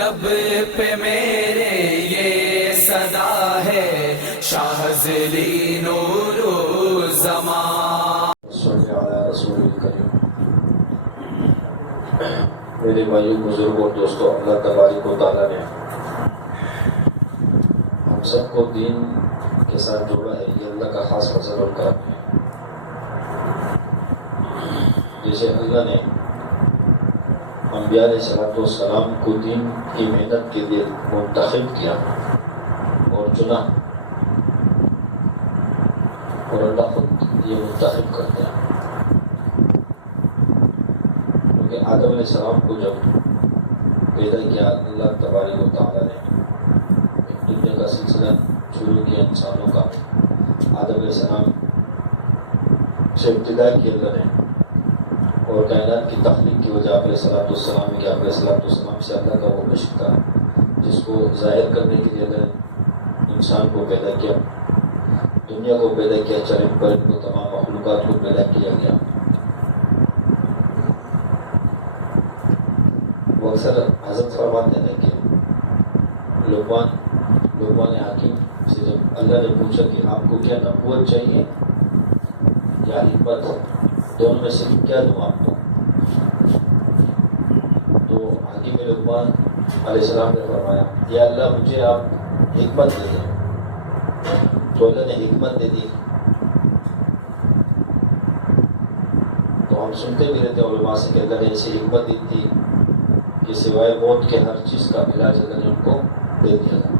لب پہ میرے یہ صدا ہے شاہزلی نور زمان. صلی علی رسول کریم. میرے بھائیوں بزرگوں دوستوں، اللہ تبارک و تعالیٰ نے ہم سب کو دین کے ساتھ جوڑا ہے. یہ اللہ کا خاص فضل اور کرم ہے. جیسے اللہ نے انبیاء علیہ الصلوۃ والسلام کو دین کی محنت کے لیے منتخب کیا اور چنا، اور اللہ خود یہ منتخب کرتے ہیں. کیونکہ آدم علیہ السلام کو جب پیدا کیا، اللہ تبارک و تعالیٰ نے ایک دنیا کا سلسلہ شروع کیا انسانوں کا. آدم علیہ السلام سے ابتدا کی اللہ نے، اور کائنات کی تخلیق کی وجہ علیہ السلام کی علیہ السلام سے اللہ کا وہ عشق تھا جس کو ظاہر کرنے کے لیے اللہ نے انسان کو پیدا کیا، دنیا کو پیدا کیا، چرند پرند کو، تمام مخلوقات کو پیدا کیا گیا. وہ اکثر حضرت فرماتے ہیں کہ لقمان حکیم سے جب اللہ نے پوچھا کہ آپ کو کیا نبوت چاہیے یا حکمت، دونوں میں سے کیا دوں آپ کو، تو حکیم لقمان علیہ السلام نے فرمایا یا اللہ مجھے آپ حکمت دے دیں. تو اللہ نے حکمت دے دی. تو ہم سنتے بھی رہتے ہیں علماء سے کہ اللہ نے ایسی حکمت دی تھی کہ سوائے موت کے ہر چیز کا علاج اللہ نے ان کو دے دیا تھا.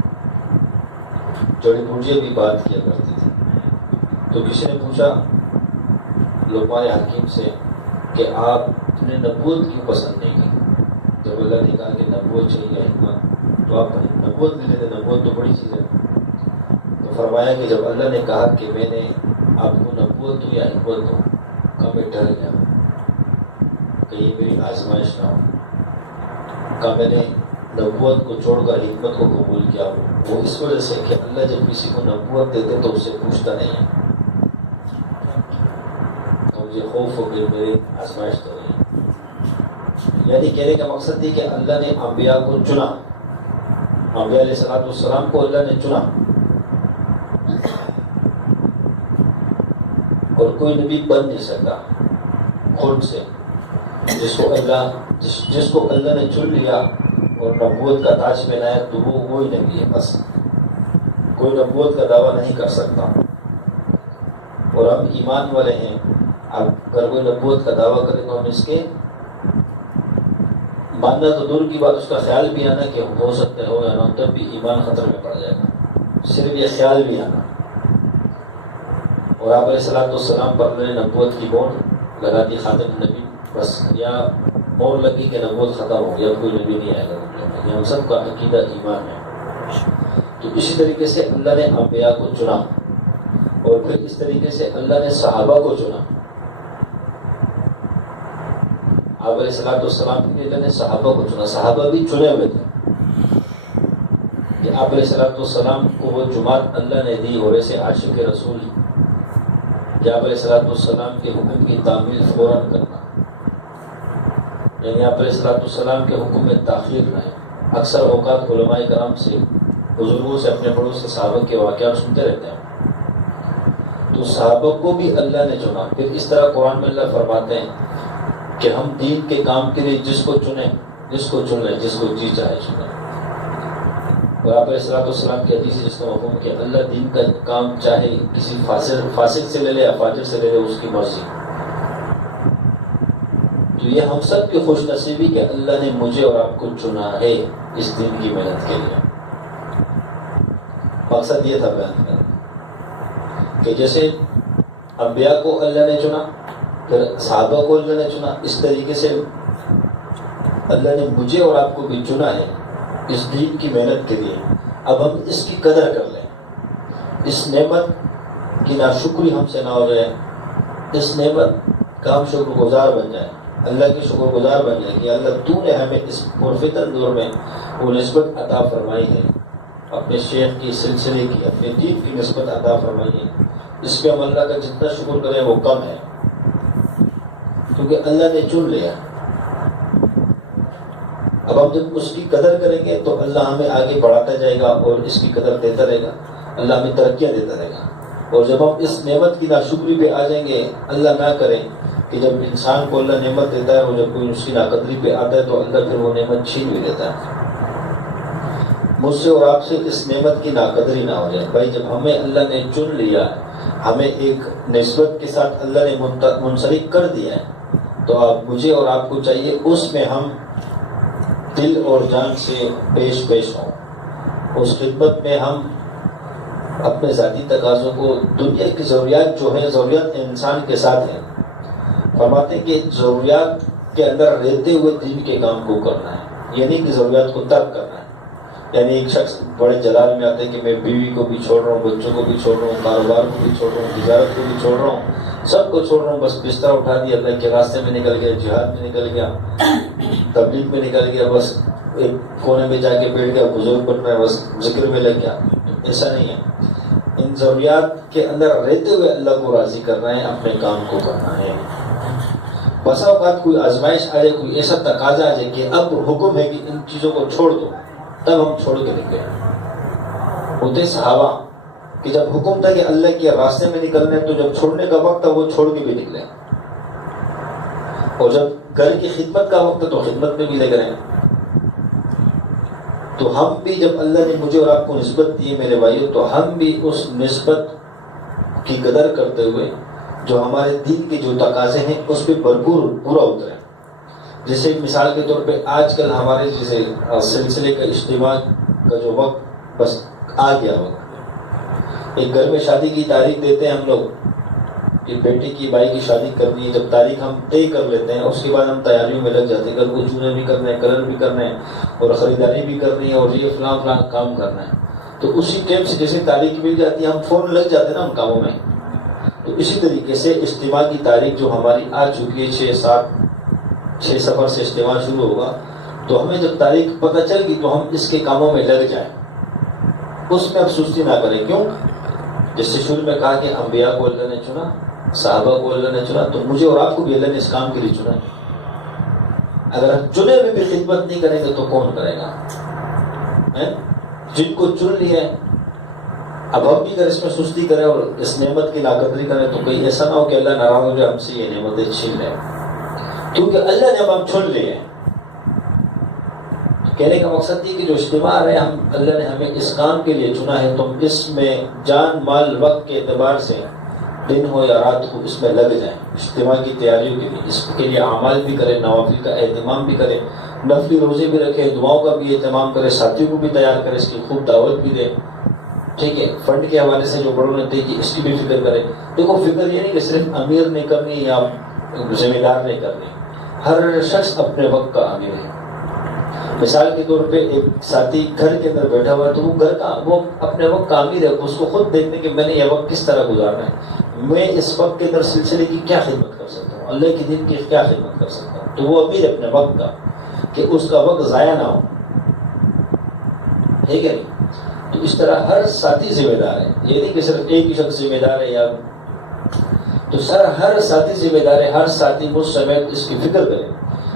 جڑی بوٹیاں بھی بات کیا کرتی تھی. تو کسی نے پوچھا لقمان حکیم سے کہ آپ نے نبوت کیوں پسند نہیں کی؟ جب اللہ نے کہا کہ نبوت چاہیے حکمت، تو آپ نبوت لے لیتے. نبوت تو بڑی چیز ہے. تو فرمایا کہ جب اللہ نے کہا کہ میں نے آپ کو نبوت دوں یا حکمت دوں، کا میں ڈر گیا کہیں میری آزمائش نہ ہو. کا میں نے نبوت کو چھوڑ کر حکمت کو قبول کیا. وہ اس وجہ سے کہ اللہ جب کسی کو نبوت دیتے تو اس سے پوچھتا نہیں ہے. تو مجھے خوف ہو کہ میری آزمائش تو نہیں. یعنی کہنے کا مقصد یہ کہ اللہ نے انبیاء کو چنا. انبیاء علیہ السلام کو اللہ نے چنا، اور کوئی نبی بن نہیں سکتا خود سے. جس کو اللہ نے چن لیا اور نبوت کا تاج پہنایا تو وہ وہی نبی ہے. بس کوئی نبوت کا دعویٰ نہیں کر سکتا. اور ہم ایمان والے ہیں. اب اگر کوئی نبوت کا دعویٰ کرے تو ہم اس کے ماننا تو دور کی بات، اس کا خیال بھی آنا کہ ہو سکتا ہے ہو یا نہ، تب بھی ایمان خطر میں پڑ جائے گا. صرف یہ خیال بھی آنا. اور آپ علیہ السلام پر اللہ نے نبوت کی مہر لگا دی، خاتم نبی. بس یا مہر لگی کہ نبوت ختم ہو گیا، کوئی نبی نہیں آئے گا. یہ ہم سب کا عقیدہ ایمان ہے. تو اسی طریقے سے اللہ نے انبیاء کو چنا، اور پھر اس طریقے سے اللہ نے صحابہ کو چنا. آپ علیہ السلام کے لیے اللہ نے صحابہ کو چنا. صحابہ بھی چنے ہوئے تھے کہ آپ علیہ السلام کو وہ جماعت اللہ نے دی، اور ایسے عاشق رسول کہ آپ علیہ السلام کے حکم کی تعمیل فوراً کرنا. یعنی آپ علیہ السلام کے حکم میں تاخیر نہ ہے. اکثر اوقات علماء کرام سے، بزرگوں سے، اپنے بڑوں سے صحابہ کے واقعات سنتے رہتے ہیں. تو صحابہ کو بھی اللہ نے چنا. پھر اس طرح قرآن میں اللہ فرماتے ہیں کہ ہم دین کے کام کے لیے جس کو چنیں، جس کو چن لیں، جس کو جی چاہے چنیں. اور آپ علیہ السلام کی حدیث ہے جس کا مفہوم کہ اللہ دین کا کام چاہے کسی فاسق سے لے لے یا فاجر سے لے لے، اس کی مرضی. تو یہ ہم سب کی خوش نصیبی کہ اللہ نے مجھے اور آپ کو چنا ہے اس دین کی محنت کے لیے. مقصد یہ تھا بیان کرنا کہ جیسے انبیاء کو اللہ نے چنا، پھر صحابہ کو اللہ نے چنا، اس طریقے سے اللہ نے مجھے اور آپ کو بھی چنا ہے اس دین کی محنت کے لیے. اب ہم اس کی قدر کر لیں، اس نعمت کی ناشکری ہم سے نہ ہو جائے، اس نعمت کا ہم شکر گزار بن جائیں، اللہ کی شکر گزار بن جائیں کہ اللہ تو نے ہمیں اس پرفتن دور میں وہ نسبت عطا فرمائی ہے، اپنے شیخ کی سلسلے کی، اپنے دین کی نسبت عطا فرمائی ہے. اس پہ ہم اللہ کا جتنا شکر کریں وہ کم ہے، کیونکہ اللہ نے چن لیا. اب ہم جب اس کی قدر کریں گے تو اللہ ہمیں آگے بڑھاتا جائے گا اور اس کی قدر دیتا رہے گا، اللہ ہمیں ترقیاں دیتا رہے گا۔ اور جب ہم اس نعمت کی ناشکری پہ آ جائیں گے، اللہ نہ کرے کہ جب انسان کو اللہ نعمت دیتا ہے اور جب کوئی اس کی ناقدری پہ آتا ہے تو اللہ پھر وہ نعمت چھین بھی لیتا ہے۔ مجھ سے اور آپ سے اس نعمت کی ناقدری نہ ہو جائے۔ بھائی جب ہمیں اللہ نے چن لیا، ہمیں ایک نسبت کے ساتھ اللہ نے منسلک کر دیا ہے، تو آپ مجھے اور آپ کو چاہیے اس میں ہم دل اور جان سے پیش ہوں، اس خدمت میں ہم اپنے ذاتی تقاضوں کو، دنیا کی ضروریات جو ہے، ضروریات انسان کے ساتھ ہیں، فرماتے ہیں کہ ضروریات کے اندر رہتے ہوئے دین کے کام کو کرنا ہے، یعنی کہ ضروریات کو ترک کرنا ہے۔ یعنی ایک شخص بڑے جلال میں آتا ہے کہ میں بیوی کو بھی چھوڑ رہا ہوں، بچوں کو بھی چھوڑ رہا ہوں، کاروبار کو بھی چھوڑ رہا ہوں، تجارت کو بھی چھوڑ رہا ہوں، سب کو چھوڑ رہا ہوں، بس بستر اٹھا دیا، اللہ کے راستے میں نکل گیا، جہاد میں نکل گیا، تبلیغ میں نکل گیا، بس ایک کونے میں جا کے بیٹھ گیا، بزرگ بن رہا ہے، بس ذکر میں لگ گیا۔ ایسا نہیں ہے، ان ضروریات کے اندر رہتے ہوئے اللہ کو راضی کرنا ہے، اپنے کام کو کرنا ہے۔ بسا اوقات کوئی آزمائش آ جائے، کوئی ایسا تقاضا آ جائے کہ اب حکم ہے کہ ان چیزوں کو چھوڑ دو، تب ہم چھوڑ کے نکلے۔ ہوتے صحابہ کہ جب حکم تھا کہ اللہ کے راستے میں نکلنے، تو جب چھوڑنے کا وقت تھا وہ چھوڑ کے بھی نکلے، اور جب گھر کی خدمت کا وقت تھا تو خدمت میں بھی لگ رہے ہیں۔ تو ہم بھی، جب اللہ نے مجھے اور آپ کو نسبت دی ہے میرے بھائیوں، تو ہم بھی اس نسبت کی قدر کرتے ہوئے جو ہمارے دین کے جو تقاضے ہیں اس پہ بھرپور پورا اتریں۔ جیسے مثال کے طور پہ آج کل ہمارے جیسے سلسلے کا اجتماع کا جو وقت بس آ گیا وقت، ایک گھر میں شادی کی تاریخ دیتے ہیں ہم لوگ کہ بیٹے کی بھائی کی شادی کرنی ہے، جب تاریخ ہم طے کر لیتے ہیں اس کے بعد ہم تیاریوں میں لگ جاتے ہیں، گھر کو چونے بھی کرنا ہے، کلر بھی کرنا ہے، اور خریداری بھی کرنی ہے، اور یہ فلاں فلاں کام کرنا ہے۔ تو اسی ٹائم سے جیسے تاریخ مل جاتی ہے ہم فون لگ جاتے ہیں نا ان کاموں میں۔ تو اسی طریقے سے اجتماع کی تاریخ جو ہماری آ چکی ہے، 6 سفر سے اجتماع شروع ہوگا، تو ہمیں جب تاریخ پتہ چل گئی تو ہم اس کے کاموں میں لگ جائیں، اس میں اب سستی نہ کریں۔ کیوں؟ جس سے شروع میں کہا کہ انبیاء کو اللہ نے چنا، صحابہ کو اللہ نے چنا، تو مجھے اور آپ کو بھی اللہ نے اس کام کے لیے چنا ہے۔ اگر ہم چنے میں بھی خدمت نہیں کریں گے تو کون کرے گا؟ جن کو چن لیا ہے، اب ہم بھی اگر اس میں سستی کریں اور اس نعمت کی ناقدری کریں تو کہیں ایسا نہ ہو کہ اللہ ناراض ہو جائے، ہم سے یہ نعمتیں چھین لیں، کیونکہ اللہ نے اب ہم چن لیے ہیں۔ کہنے کا مقصد یہ کہ جو اجتماع ہے، ہم اللہ نے ہمیں اس کام کے لیے چنا ہے، تو اس میں جان مال وقت کے اعتبار سے دن ہو یا رات ہو اس میں لگ جائیں، اجتماع کی تیاریوں کے لیے، اس کے لیے اعمال بھی کریں، نوافل کا اہتمام بھی کریں، نفلی روزے بھی رکھیں، دعاؤں کا بھی اہتمام کریں، ساتھیوں کو بھی تیار کریں، اس کی خوب دعوت بھی دیں۔ ٹھیک ہے، فنڈ کے حوالے سے جو بڑوں نے دی کہ اس کی بھی فکر کریں۔ دیکھو، فکر یہ نہیں کہ صرف امیر نے کرنی یا ذمہ دار نے کرنی، ہر شخص اپنے وقت کا امیر ہے۔ مثال کے طور پہ ایک ساتھی گھر کے اندر بیٹھا ہوا ہے تو وہ اپنے وقت کا امیر ہے، اس کو خود دیکھنے کہ میں نے یہ وقت کس طرح گزارنا ہے، میں اس وقت کے اندر سلسلے کی کیا خدمت کر سکتا ہوں، اللہ کے دین کی کیا خدمت کر سکتا ہوں، تو وہ امیر ہے اپنے وقت کا، کہ اس کا وقت ضائع نہ ہو۔ ٹھیک ہے، تو اس طرح ہر ساتھی ذمہ دار ہے، یہ نہیں کہ صرف ایک ہی شخص ذمہ دار ہے، یا تو ہر ساتھی ذمہ دار ہے، ہر ساتھی مجھ سمیت اس کی فکر کرے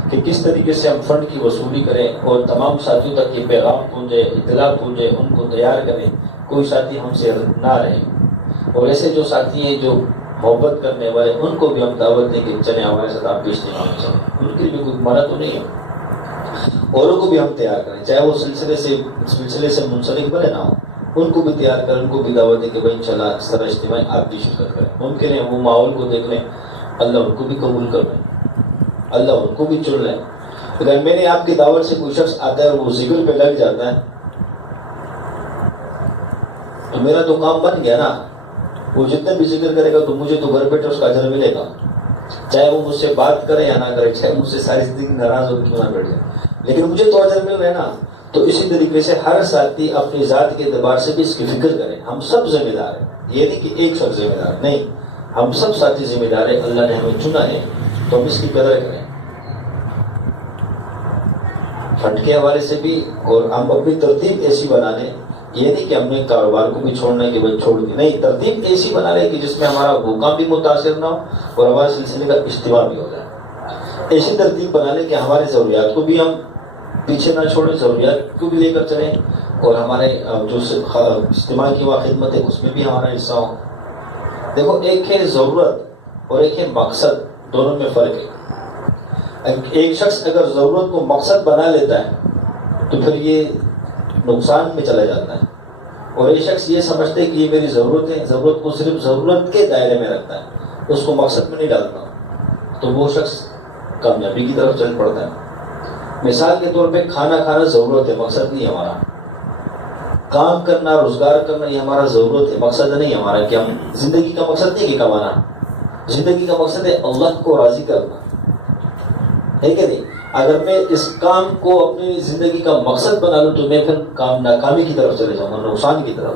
کہ کس طریقے سے ہم فنڈ کی وصولی کریں اور تمام ساتھیوں تک یہ پیغام پہنچے، اطلاع پہنچے، ان کو تیار کریں، کوئی ساتھی ہم سے نہ رہے۔ اور ایسے جو ساتھی ہیں جو محبت کرنے والے، ان کو بھی ہم دعوت دیں کہ چلیں ہمارے ساتھ آپ کے اجتماع میں چلیں، ان کے بھی کوئی منع تو نہیں ہے، اوروں کو بھی ہم تیار کریں، چاہے وہ سلسلے سے منسلک بنے نہ ہو، ان کو بھی تیار کریں، ان کو بھی دعوت دیں کہ بھائی چلا اس طرح اجتماع آپ بھی شرکت کریں۔ ممکن ہے وہ ماحول کو دیکھ لیں، اللہ ان کو بھی قبول کر لیں، اللہ ان کو بھی چن لیں۔ اگر میرے آپ کی دعوت سے کوئی شخص آتا ہے اور وہ ذکر پہ لگ جاتا ہے تو میرا تو کام بن گیا نا، وہ جتنے بھی ذکر کرے گا تو مجھے تو گھر بیٹھے اس کا اجر ملے گا، چاہے وہ مجھ سے بات کرے یا نہ کرے، چاہے مجھ سے ساری زندگی ناراض ہو کیوں نہ بیٹھ جائے، لیکن مجھے تو اجر مل رہا ہے نا۔ تو اسی طریقے سے ہر ساتھی اپنی ذات کے اعتبار سے بھی اس کی فکر کرے، ہم سب ذمہ دار ہیں، یہ نہیں کہ ایک شخص ذمہ دار، نہیں، ہم سب ساتھی ذمہ دار ہیں، اللہ نے ہمیں چنا ہے تو ہم اس کی قدر کریں۔ فنڈ کے حوالے سے بھی، اور ہم اپنی ترتیب ایسی بنا لیں، یہ نہیں کہ ہم نے کاروبار کو بھی چھوڑنا ہے کہ بھائی چھوڑ دیں، نہیں، ترتیب ایسی بنا لیں کہ جس میں ہمارا وہ کام بھی متاثر نہ ہو اور ہمارے سلسلے کا اجتماع بھی ہو جائے۔ ایسی ترتیب بنا لیں کہ ہماری ضروریات کو بھی ہم پیچھے نہ چھوڑیں, ضروریات کو بھی لے کر چلیں, اور ہمارے جو اجتماع کی ہوا خدمت ہے اس میں بھی ہمارا حصہ ہو. دیکھو, ایک ہے ضرورت اور ایک ہے مقصد, دونوں میں فرق ہے. ایک شخص اگر ضرورت کو مقصد بنا لیتا ہے تو پھر یہ نقصان میں چلا جاتا ہے, اور ایک شخص یہ سمجھتا ہے کہ یہ میری ضرورت ہے, ضرورت کو صرف ضرورت کے دائرے میں رکھتا ہے, اس کو مقصد میں نہیں ڈالتا, تو وہ شخص کامیابی کی طرف چل پڑتا ہے. مثال کے طور پہ کھانا کھانا ضرورت ہے, مقصد نہیں ہمارا. کام کرنا, روزگار کرنا, یہ ہمارا ضرورت ہے, مقصد نہیں ہمارا. کہ ہم زندگی کا مقصد نہیں کہ کمانا, زندگی کا مقصد ہے اللہ کو راضی کرنا, ہے کہ نہیں؟ اگر میں اس کام کو اپنی زندگی کا مقصد بنا لوں تو میں پھر ناکامی کی طرف چلے جاؤں گا, نقصان کی طرف.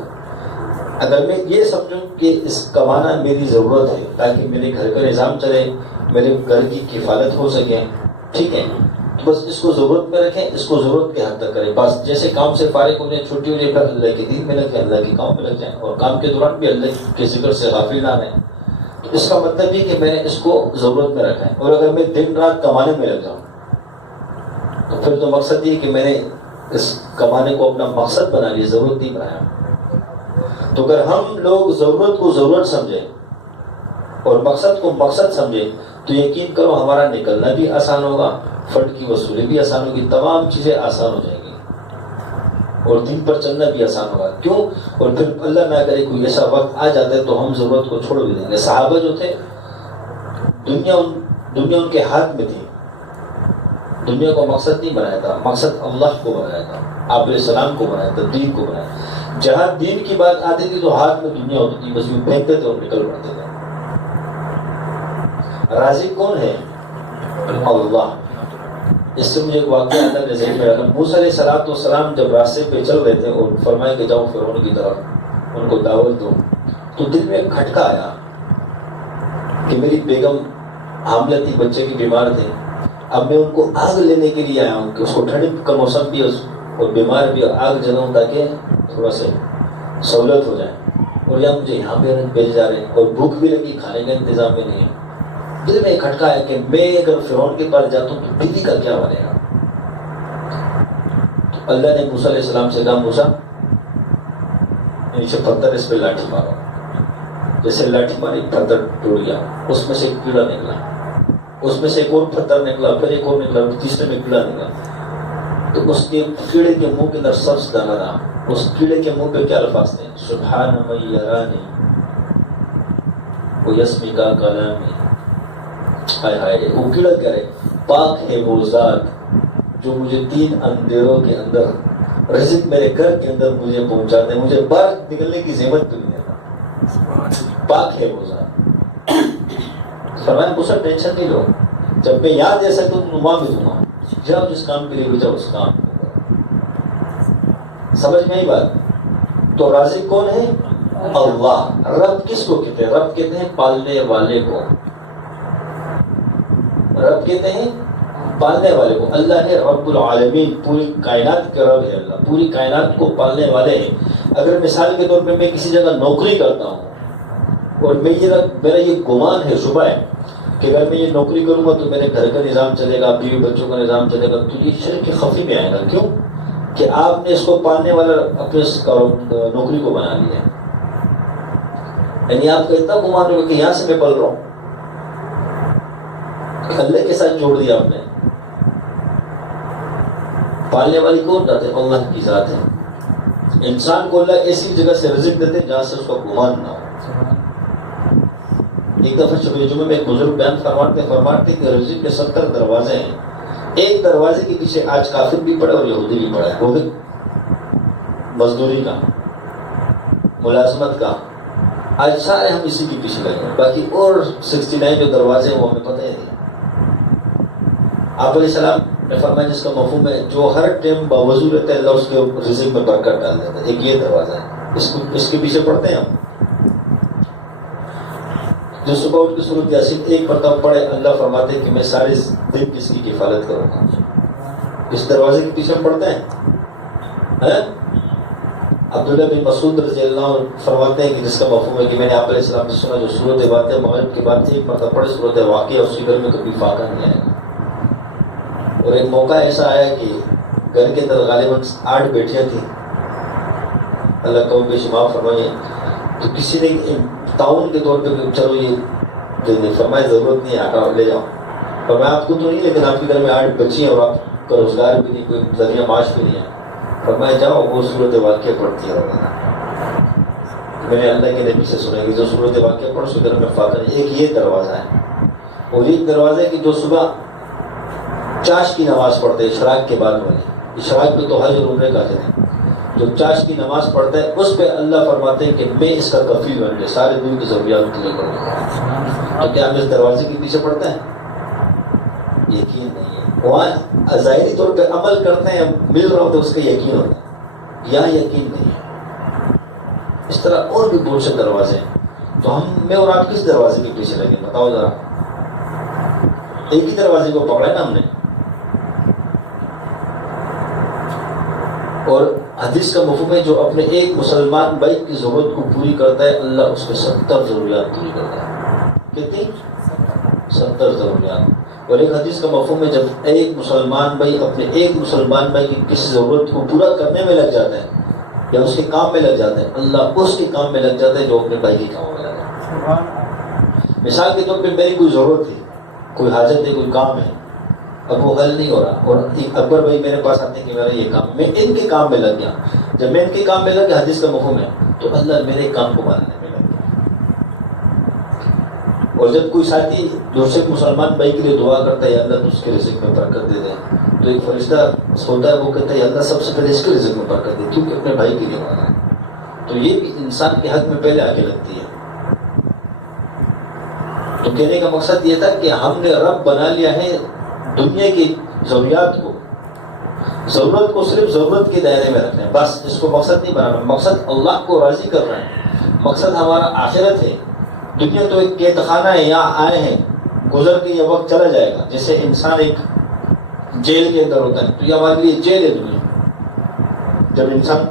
اگر میں یہ سمجھوں کہ اس کمانا میری ضرورت ہے تاکہ میرے گھر کا نظام چلے, میرے گھر کی کفالت ہو سکے, ٹھیک ہے, بس اس کو ضرورت میں رکھیں, اس کو ضرورت کے حد تک کریں. بس جیسے کام سے فارغ ہو جائیں, چھٹی ہو جائے, پھر اللہ کے دین میں لگ جائیں, اللہ کے کام میں لگ جائیں, اور کام کے دوران بھی اللہ کے ذکر سے غافل نہ رہیں. تو اس کا مطلب یہ کہ میں نے اس کو ضرورت میں رکھا ہے. اور اگر میں دن رات کمانے میں لگ جاؤں تو پھر تو مقصد یہ کہ میں نے اس کمانے کو اپنا مقصد بنا لیا, ضرورت نہیں بنایا. تو اگر ہم لوگ ضرورت کو ضرورت سمجھیں اور مقصد کو مقصد سمجھیں تو یقین کرو ہمارا نکلنا بھی آسان ہوگا, فنڈ کی وصولی بھی آسان ہوگی, تمام چیزیں آسان ہو جائیں گی, اور دین پر چلنا بھی آسان ہوگا. کیوں؟ اور پھر اللہ نہ کرے کوئی ایسا وقت آ جاتا ہے تو ہم ضرورت کو چھوڑ بھی دیں گے. صحابہ جو تھے, دنیا ان کے ہاتھ میں تھی, دنیا کو مقصد نہیں بنایا تھا, مقصد اللہ کو بنایا تھا, آپ علیہ السلام کو بنایا تھا, دین کو بنایا. جہاں دین کی بات آتی تھی تو ہاتھ میں دنیا ہوتی تھی, بس یوں پھینکتے تھے اور نکل پڑتے تھے. رازق کون ہے؟ اللہ. اس سے مجھے ایک واقعہ آتا ہے ذہن میں. موسیٰ علیہ السلام جب راستے پہ چل رہے تھے اور فرمائے کہ جاؤ فرعون کی طرف, ان کو دعوت دو, تو دل میں ایک کھٹکا آیا کہ میری بیگم حاملہ تھی, بچے کی بیمار تھے, اب میں ان کو آگ لینے کے لیے آیا ہوں کہ اس کو ٹھنڈ کا موسم بھی اور بیمار بھی, آگ جلاؤں تاکہ تھوڑا سا سہولت ہو جائے, اور یا مجھے یہاں پہ بھیج جا رہے ہیں, اور بھوک بھی لگی, کھانے کا انتظام بھی نہیں ہے. دل میں کھٹکا ہے کہ میں اگر فرعون کے پاس جاتا ہوں تو بیوی کا کیا بنے گا. تو اللہ نے موسیٰ علیہ السلام سے کہا, موسیٰ نیچے پتھر, اس پہ لاٹھی مارو. جیسے لاٹھی ماری, پتھر ٹوٹ گیا, اس میں سے ایک کیڑا نکلا, اس میں سے ایک اور پتھر نکلا, پھر ایک اور نکلا, تیسرے میں کیڑا نکلا. تو اس کے کیڑے کے منہ کے اندر سبز دانا رہا. اس کیڑے کے منہ پہ کیا الفاظ تھے؟ سبحان من یرانی ویسمی کا کلامی. ہائے ہائے, وہ کیڑا کہہ رہے, پاک ہے وہ ذات جو مجھے 3 اندھیروں کے اندر رزق میرے گھر کے اندر مجھے پہنچا دے, مجھے باہر نکلنے کی زحمت بھی نہیں دیتا. پاک ہے وہ ذات. فرمایا موسیٰ ٹینشن نہیں لو, جب میں یاد دے سکتا ہوں تو وہاں بھی دوں گا, جاؤ جس کام کے لیے جاؤ اس کام کو. سمجھ میں آئی بات؟ تو رازق کون ہے؟ اللہ. رب کس کو کہتے ہیں؟ رب کہتے ہیں پالنے والے کو. رب کہتے ہیں پالنے والے کو. اللہ ہے رب العالمین, پوری کائنات کا رب ہے اللہ, پوری کائنات کو پالنے والے ہیں. اگر مثال کے طور پہ میں کسی جگہ نوکری کرتا ہوں اور میرا یہ گمان ہے, شبہ ہے کہ اگر میں یہ نوکری کروں گا تو میرے گھر کا نظام چلے گا, بیوی بچوں کا نظام چلے گا, تو یہ شرک کے خفی میں آئے گا. کیوں؟ کہ آپ نے اس کو پالنے والا اپنے نوکری کو بنا لیا. یعنی آپ کا اتنا گمان ہوگا کہ یہاں سے میں پل رہا ہوں, اللہ کے ساتھ جوڑ دیا آپ نے. پالنے والی کون ذات ہے؟ اللہ کی ذات ہے. انسان کو اللہ ایسی جگہ سے رزق دیتے جہاں سے اس کا گمان نہ ہو. ایک دفعہ شبیہ جمعہ میں ایک بزرگ بیان فرماتے کہ رزق کے 70 دروازے ہیں, ایک دروازے کے پیچھے آج کافر بھی پڑا اور یہودی بھی پڑا ہے, وہ بھی مزدوری کا, ملازمت کا. آج سارے ہم اسی کے پیچھے لگے ہیں, باقی اور 69 جو دروازے ہیں وہ ہمیں پتہ ہی نہیں. آپ علیہ السلام نے فرمایا جس کا مفہوم ہے جو ہر ٹائم باوضو رہتا ہے اللہ اس کے رزق میں برکت ڈال دیتا ہے. ایک یہ دروازہ ہے, اس کے پیچھے پڑھتے ہیں ہم. جو صبح اٹھ کے سورۃ یاسین ایک مرتبہ پڑھے, اللہ فرماتے ہیں کہ میں سارے دن کس کی کفالت کروں گا. اس دروازے کے پیچھے ہم پڑھتے ہیں. عبداللہ بن مسعود رضی اللہ عنہ فرماتے ہیں کہ جس کا مفہوم ہے کہ میں نے آپ علیہ السلام سے سنا جو سورۃ واقعہ مغرب کے بعد ایک مرتبہ پڑھے سورۃ واقعہ, اسی گھر میں کبھی فاقہ نہیں آئے گا. اور ایک موقع ایسا آیا کہ گھر کے اندر غالباً 8 بیٹیاں تھیں، اللہ کم بیش معاف فرمائے. تو کسی نے تعاون کے طور پہ چلو یہ دے دیں، فرمائے ضرورت نہیں ہے، آٹا لے جاؤ. فرمایا آپ کو تو نہیں، لیکن آپ کے گھر میں 8 بچی ہیں اور آپ کا روزگار بھی نہیں، کوئی ذریعہ معاش بھی نہیں ہے. فرمایا جاؤ وہ صورت واقعہ پڑھتی ہے. میں نے اللہ کے نبی سے سنا کہ جو صورت واقعہ پڑھ سو گھر میں فاقہ نہیں. ایک یہ دروازہ ہے، اور ایک دروازہ ہے کہ جو صبح چاش کی نماز پڑھتے ہیں، اشراق کے بعد والے. اشراق پہ تو حج اور عمرے کا ہے، جو چاش کی نماز پڑھتا ہے اس پہ اللہ فرماتے ہیں کہ میں اس کا کفیل بن گیا، سارے دن کی ضروریات کے لیے کروں گا. تو کیا ہم اس دروازے کے پیچھے پڑھتے ہیں؟ یقین نہیں ہے. وہاں ظاہری طور پہ عمل کرتے ہیں، مل رہا ہوتا ہے اس کا یقین ہوتا ہے، یہاں یقین نہیں ہے. اس طرح اور بھی بہت سے دروازے ہیں. تو میں اور آپ کس دروازے کے پیچھے لگے بتاؤ ذرا؟ ایک ہی دروازے کو پکڑا ہے نا ہم نے. اور حدیث کا مفہوم ہے جو اپنے ایک مسلمان بھائی کی ضرورت کو پوری کرتا ہے، اللہ اس کے 70 ضروریات پوری کرتا ہے. کتنی؟ 70 ضروریات. اور ایک حدیث کا مفہوم ہے جب ایک مسلمان بھائی اپنے ایک مسلمان بھائی کی کسی ضرورت کو پورا کرنے میں لگ جاتا ہے یا اس کے کام میں لگ جاتا ہے، اللہ اس کے کام میں لگ جاتا ہے جو اپنے بھائی کے کاموں میں لگا ہے. مثال کے طور پہ میری کوئی ضرورت ہے، کوئی حاجت ہے، کوئی کام ہے، اب وہ حل نہیں ہو رہا، اور اکبر بھائی میرے پاس آتے ہیں کہ میرا یہ کام، میں ان کے کام میں لگ گیا. جب میں ان کے کام میں لگ گیا، حدیث کا مفہوم ہے، تو اللہ میرے کام کو ماننے میں لگ گیا. اور جب کوئی ساتھی دوسرے مسلمان بھائی کے لیے دعا کرتا ہے، اللہ تو اس کے رزق میں برکت دے دے، تو ایک فرشتہ ہوتا ہے وہ کہتا ہے اللہ سب سے پہلے اس کے رزق میں برکت دے، کیونکہ اپنے بھائی کے لیے مانگا ہے. تو یہ بھی انسان کے حق میں پہلے آگے لگتی ہے. تو کہنے کا مقصد یہ تھا کہ ہم نے رب بنا لیا ہے دنیا کی ضروریات کو، ضرورت کو صرف ضرورت کے دائرے میں رکھنا ہے بس. اس کو مقصد نہیں بنانا. مقصد اللہ کو راضی کرنا ہے، مقصد ہمارا آخرت ہے. دنیا تو ایک قید خانہ ہے، یہاں آئے ہیں، گزر کے یہ وقت چلا جائے گا. جیسے انسان ایک جیل کے اندر ہوتا ہے، تو یہ ہمارے لیے جیل ہے دنیا. جب انسان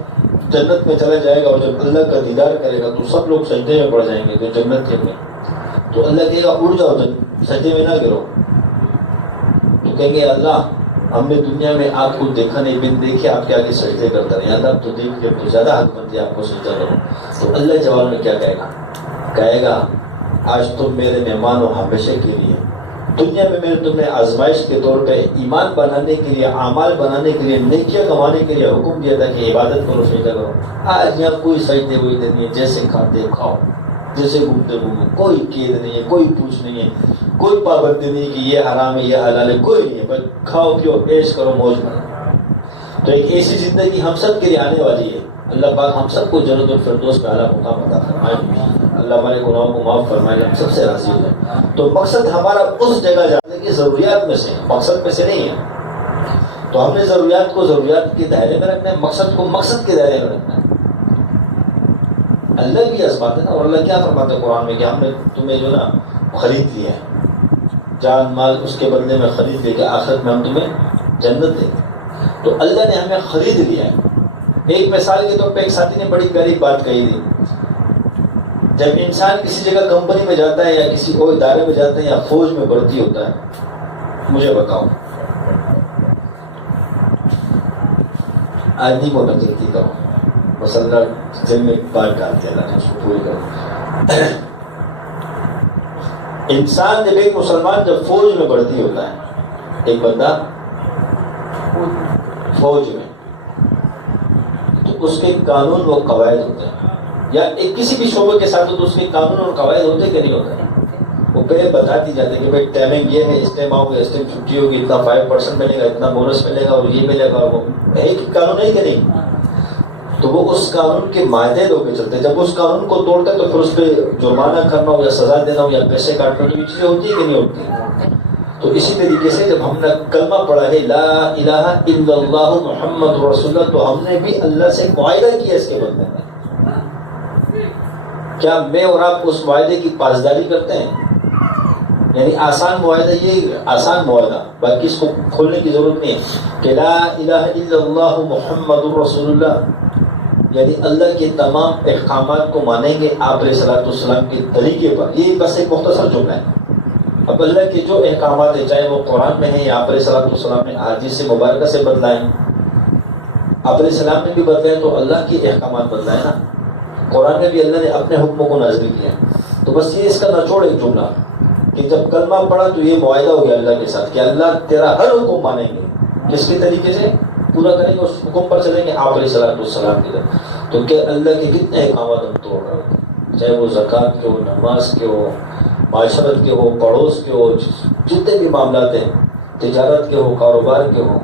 جنت میں چلا جائے گا اور جب اللہ کا دیدار کرے گا تو سب لوگ سجدے میں پڑ جائیں گے جو جنت کے میں. تو اللہ کہے گا اڑ جاؤ، سجدے میں نہ گرو. تو کہیں گے اللہ ہم نے دنیا میں آپ کو دیکھا نہیں، بن دیکھے آپ کے آگے سجدے کرتا رہے، اللہ اب تو دیکھ کے تو زیادہ حق بنتی ہے آپ کو سجدہ کرو. تو اللہ جواب میں کیا کہے گا؟ کہے گا آج تم میرے مہمان ہو ہمیشہ کے لیے. دنیا میں میں نے تمہیں آزمائش کے طور پہ ایمان بنانے کے لیے، اعمال بنانے کے لیے، نیکیاں کمانے کے لیے حکم دیا تھا کہ عبادت کرو، سجدہ کرو. آج یہاں کوئی سجدے ہوئی نہیں ہے، جیسے کھاتے کھاؤ، جیسے گھومتے گھومو، کوئی قید نہیں ہے، کوئی پوچھ نہیں ہے، کوئی پابندی نہیں کہ یہ حرام ہے یہ حلال ہے، کوئی نہیں ہے. بس کھاؤ پیو عیش کرو موج کرو. تو ایک ایسی زندگی ہم سب کے لیے آنے والی ہے. اللہ پاک ہم سب کو جنت الفردوس کا اعلیٰ مقام عطا فرمائے. اللہ ہمارے گناہوں کو معاف فرمائے، ہم سب سے راضی ہو جائے. تو مقصد ہمارا اس جگہ جانے کی ضروریات میں سے، مقصد میں سے نہیں ہے. تو ہم نے ضروریات کو ضروریات کے دائرے میں رکھنا ہے، مقصد کو مقصد کے دائرے میں رکھنا ہے. اللہ بھی آزماتا ہے نا. اور اللہ کیا فرماتا ہے قرآن میں کہ ہم نے تمہیں جو نا خرید لیا ہے، جان مال اس کے بدلے میں خرید لے کے آخرت میں ہم تمہیں جنت دیں. تو اللہ نے ہمیں خرید لیا ہے. ایک مثال کے طور پہ ایک ساتھی نے بڑی پیاری بات کہی تھی. جب انسان کسی جگہ کمپنی میں جاتا ہے یا کسی اور ادارے میں جاتا ہے یا فوج میں بھرتی ہوتا ہے، مجھے بتاؤ آدمی کو نجتی کرو، بس اللہ دل میں بات ڈالتے اللہ نے اس کو پوری کرو. انسان جب ایک مسلمان جب فوج میں بھرتی ہوتا ہے، ایک بندہ فوج میں، تو اس کے قانون و قواعد ہوتے ہیں. یا ایک کسی بھی شعبے کے ساتھ تو اس کے قانون اور قواعد ہوتے کہ نہیں ہوتے ہیں. وہ پہلے بتا دی جاتے ہیں کہ بھائی ٹائمنگ یہ ہے، اس ٹائم آؤ گے، اس ٹائم چھٹی ہوگی، اتنا 5% ملے گا، اتنا بونس ملے گا، اور یہ ملے گا. وہ ایک قانون ہے کہ نہیں؟ تو وہ اس قانون کے معاہدے لو کے چلتے ہیں. جب اس قانون کو توڑتے ہیں تو پھر اس پہ جرمانہ کرنا ہو یا سزا دینا ہو یا پیسے کاٹنا ہو، یہ چیزیں ہوتی ہے کہ نہیں ہوتی؟ تو اسی طریقے سے جب ہم نے کلمہ پڑھا ہے لا الہ الا اللہ محمد رسول اللہ، تو ہم نے بھی اللہ سے معاہدہ کیا اس کے بدلے میں. کیا میں اور آپ اس معاہدے کی پاسداری کرتے ہیں؟ یعنی آسان معاہدہ، یہ آسان معاہدہ، باقی اس کو کھولنے کی ضرورت نہیں ہے کہ لا الہ الا اللہ محمد رسول اللہ، یعنی اللہ کے تمام احکامات کو مانیں گے آپ علیہ الصلوۃ والسلام کے طریقے پر. یہ بس ایک مختصر جملہ ہے. اب اللہ کے جو احکامات ہیں، چاہے وہ قرآن میں ہیں یا آپ علیہ الصلوۃ والسلام نے احادیث مبارکہ سے بدلائیں، آپ علیہ السلام نے بھی بتایا تو اللہ کے احکامات بدلائے نا. قرآن میں بھی اللہ نے اپنے حکموں کو نازل کیا. تو بس یہ اس کا نچوڑ ایک جملہ کہ جب کلمہ پڑھا تو یہ معاہدہ ہو گیا اللہ کے ساتھ کہ اللہ تیرا ہر حکم مانیں گے. کس کے طریقے سے پورا کریں گے؟ اس حکم پر چلیں گے آپ علیہ السلام کی طرف. تو کہ اللہ کے کتنے احکامات ہم توڑ رہے ہیں، چاہے وہ زکوٰۃ کے ہو، نماز کے ہو، معاشرت کے ہو، پڑوس کے ہو، جتنے بھی معاملات ہیں، تجارت کے ہو، کاروبار کے ہو،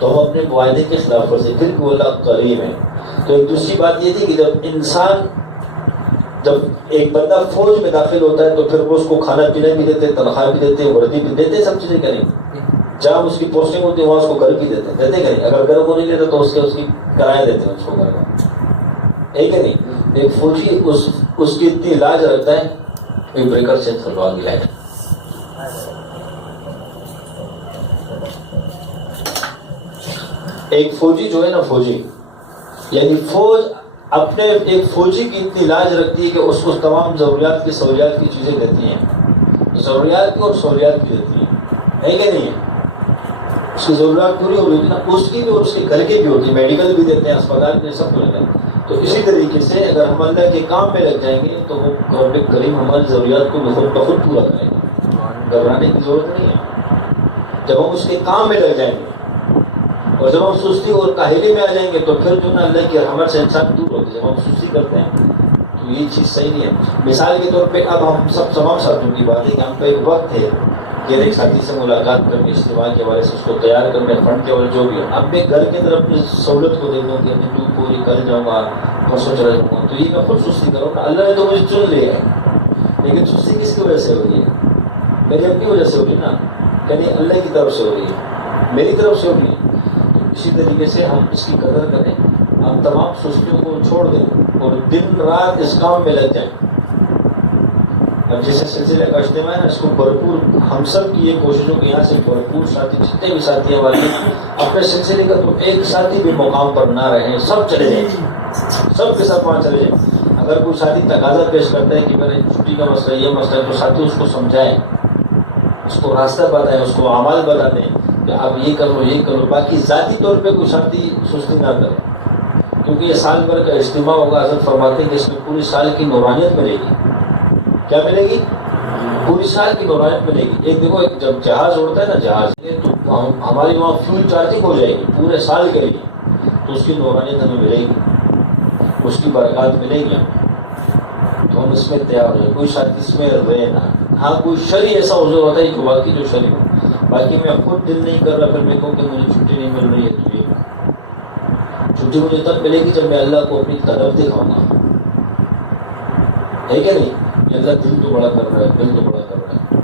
تو ہم اپنے معاہدے کے خلاف ورزی. پھر بھی اللہ کریم ہے. تو ایک دوسری بات یہ تھی کہ جب ایک بندہ فوج میں داخل ہوتا ہے تو پھر وہ اس کو کھانا پینا بھی دیتے، تنخواہ بھی دیتے، وردی بھی دیتے، سب چیزیں کریں. جہاں اس کی پوسٹنگ ہوتی ہے وہاں اس کو گھر بھی دیتے کریں. اگر گھر کو نہیں دیتے تو اس کی کرایہ دیتے ہیں اس کو گھر کا. ہے کہ نہیں؟ ایک فوجی اس کی اتنی لاج رکھتا ہے. ایک بریکر سے سلوا گیا ہے. ایک فوجی جو ہے نا، فوجی یعنی فوج اپنے ایک فوجی کی اتنی لاج رکھتی ہے کہ اس کو تمام ضروریات کی سہولیات کی چیزیں دیتی ہیں. ضروریات کی اور سہولیات کی دیتی ہیں. ہے کہ نہیں ہے؟ اس کی ضروریات پوری ہو رہی تھی نا، اس کی بھی اور اس کے گھر کی بھی ہوتی ہے. میڈیکل بھی دیتے ہیں، اسپتال بھی، سب کچھ دیتے ہیں. تو اسی طریقے سے اگر ہم اللہ کے کام میں لگ جائیں گے تو وہ رب کریم ہماری ضروریات کو خود بخود پورا کریں گے. گھبرانے کی ضرورت نہیں ہے. جب ہم اس کے کام میں لگ جائیں گے اور جب ہم سستی اور کاہلی میں آ جائیں گے تو پھر جو نا اللہ کی رحمت سے انسان دور ہوتے. جب ہم سستی کرتے ہیں تو یہ چیز صحیح نہیں ہے. مثال کے طور پہ اب ہم سب تمام ساتھیوں کی بات ہے کہ ہم پہ ایک وقت ہے کہ ایک ساتھی سے ملاقات کرنے، اجتماع کے حوالے سے اس کو تیار کرنے، فنڈ کے حوالے جو بھی ہو. اب میں گھر کے اندر اپنی سہولت کو دیکھوں کہ ابھی تو پوری کر جاؤں گا، پرسوں چلا جاؤں گا، تو یہ میں خود سستی کروں گا. اللہ نے تو مجھے چن لیا ہے، لیکن سستی کس کی وجہ سے ہو رہی ہے؟ میری اپنی وجہ سے ہو رہی ہے نا، یعنی اللہ کی طرف سے ہو رہی ہے، میری طرف سے ہو رہی ہے. اسی طریقے سے ہم اس کی قدر کریں، ہم تمام سستیوں کو چھوڑ دیں اور دن رات اس کام میں لگ جائیں. اب جیسے سلسلے کا اجتماع ہے نا، اس کو بھرپور ہم سب کی یہ کوششوں کے یہاں سے بھرپور ساتھی، جتنے بھی ساتھی ہمارے اپنے سلسلے کا تو ایک ساتھی بھی مقام پر نہ رہیں، سب چلے جائیں، سب کے ساتھ وہاں چلے جائیں. اگر کوئی ساتھی تقاضا پیش کرتا ہے کہ میرے چھٹی کا مسئلہ یہ مسئلہ ہے تو ساتھی اس کو سمجھائیں، اس کو راستہ بتائیں، اس کو اعمال بتا دیں کہ آپ یہ کرو یہ کرو. باقی ذاتی طور پہ کوئی ساتھی سستی نہ کرے، کیونکہ یہ سال بھر کا اجتماع ہوگا. حضرت فرماتے ہیں کہ اس میں پوری سال کی نورانیت ملے گی. کیا ملے گی؟ پوری سال کی نورانیت ملے گی. ایک دیکھو، ایک جب جہاز اڑتا ہے نا، جہاز تو ہماری وہاں فیول چارجنگ ہو جائے گی پورے سال کے لیے، تو اس کی نورانیت ہمیں ملے گی، اس کی برکات ملے گی. تو ہم اس میں تیار ہو جائیں، کوئی ساتھی اس میں رہے نہ. ہاں کوئی شرعی ایسا عذر ہوتا ہے کہ باقی جو شرعی ہو، باقی میں خود دل نہیں کر رہا، پھر میں کہوں کہ مجھے چھٹی نہیں مل رہی ہے، تو یہ چھٹی مجھے تب ملے گی جب میں اللہ کو اپنی طرف دکھاؤں گا. ہے کہ نہیں؟ اللہ دل تو بڑا کر رہا ہے، دل تو بڑا کر رہا ہے.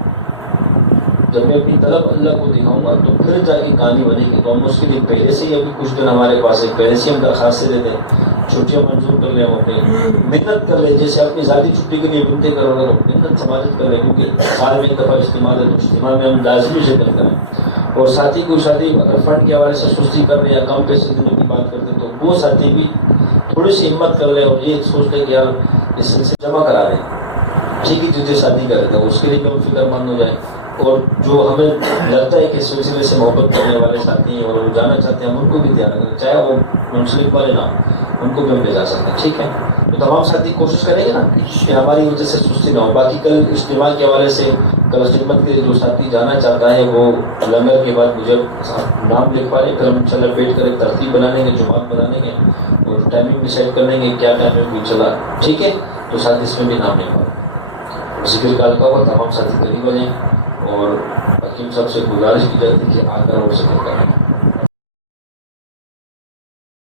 جب میں اپنی طرف اللہ کو دکھاؤں گا تو پھر جا کے کہانی بنے گی. تو ہم اس کے لیے پہلے سے ہی ابھی کچھ دن ہمارے پاس ہے، پہلے سے ہم درخواستیں دے دیں، چھٹیاں منظور کر لیں، وہاں پہ محنت کر لیں. جیسے اپنی ذاتی چھٹی کے لیے بنتے کرو گے تو محنت سماجت کر لیں، کیونکہ سال میں ایک دفعہ اجتماع ہے تو اجتماع میں ہم لازمی شکل کریں. اور ساتھی کوئی ساتھی اگر فنڈ کے حوالے سے سستی کر رہے یا کم پیسے دینے کی بات کرتے تو وہ ساتھی بھی تھوڑی سی ہمت کر لیں اور یہ سوچ لیں کہ یار اس سلسلے جمع کرا دیں. ٹھیک ہے، جو شادی کر رہے ہیں اس کے لیے بھی ہم فکر مند ہو جائیں. اور جو ہمیں لگتا ہے کہ سلسلے سے محبت کرنے والے ساتھی ہیں اور وہ جانا چاہتے ہیں، ہم ان کو بھی دھیان رکھیں، چاہے وہ منسلک والے نہ ان کو بھی ہم لے جا سکتے ہیں. ٹھیک ہے، تو تمام ساتھی کوشش کریں گے نا کہ ہماری وجہ سے سستی نہ ہو. باقی کل اجتماع کے حوالے سے کل خدمت کے جو ساتھی جانا چاہتا ہے وہ لنگر کے بعد مجھے نام لکھوا لیں، پھر ہم انشاءاللہ بیٹھ کر ایک ترتیب بنا لیں گے، جماعت بنا لیں گے اور ٹائمنگ بھی سیٹ کر لیں گے کیا ٹائمنگ بھی چلا. ٹھیک ہے، تو ساتھ اس میں بھی نام لکھوا لیں. ذکر کا القا ہوا، تمام ساتھی قریب ہو جائیں اور حکیم صاحب سے گزارش کی جاتی ہے کہ آ کر اور ذکر کریں.